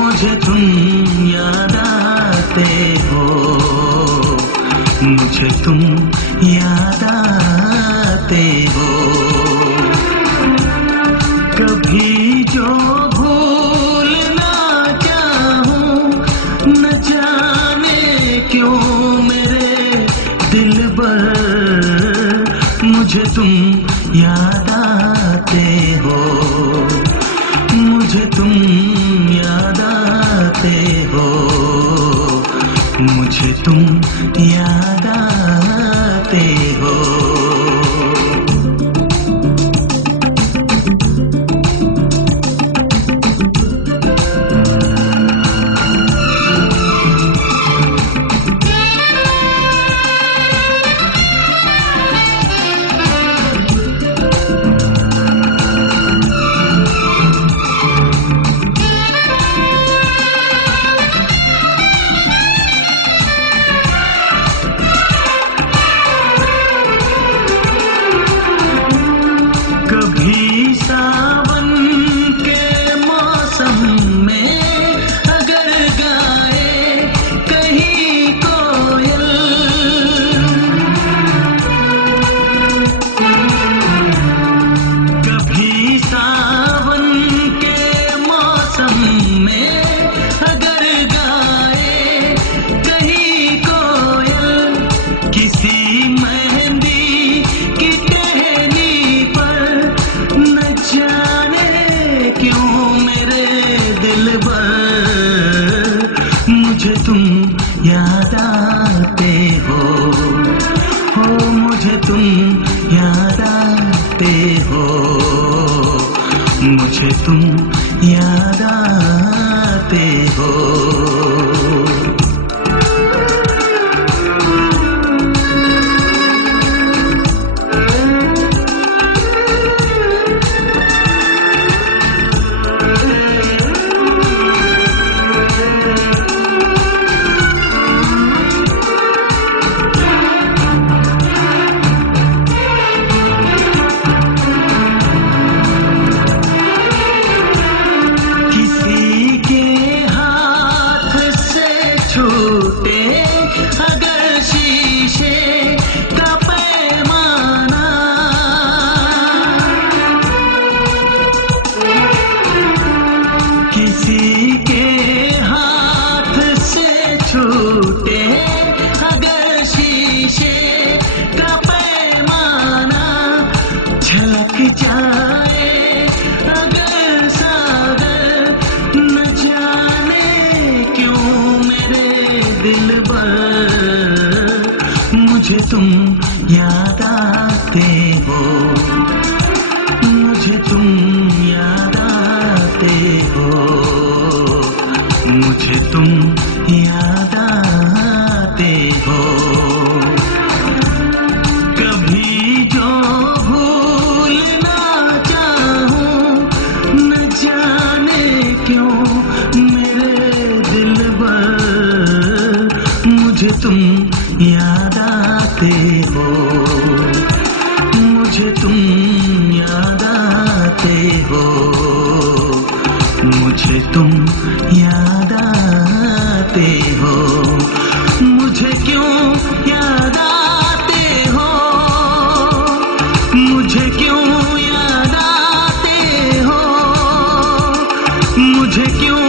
मुझे तुम याद आते हो, मुझे तुम याद आते हो। कभी जो भूल ना चाहूं, न जाने क्यों मेरे दिलबर, मुझे तुम याद आते हो, मुझे तुम याद आते हो, मुझे तुम याद आते हो। कभी सावन के मौसम में अगर गाए कहीं कोयल, कभी सावन के मौसम में अगर गाए कहीं कोयल, किसी मेहंदी की टहनी पर, न जाने क्यों मेरे दिलबर, मुझे तुम याद आते हो, मुझे तुम याद आते हो, मुझे तुम याद आते हो। छूटे अगर शीशे का पैमाना, किसी के हाथ से छूटे अगर शीशे का पैमाना, झलक जाए अगर सागर, न जाने क्यों दिलबर, मुझे तुम याद आते हो, मुझे तुम याद आते हो, मुझे तुम याद आते हो। कभी जो भूल ना चाहूं, न जाने क्यों मेरे दिलबर, मुझे तुम याद आते हो, मुझे तुम याद आते हो, मुझे तुम याद आते हो। मुझे क्यों याद आते हो, मुझे क्यों याद आते हो, मुझे क्यों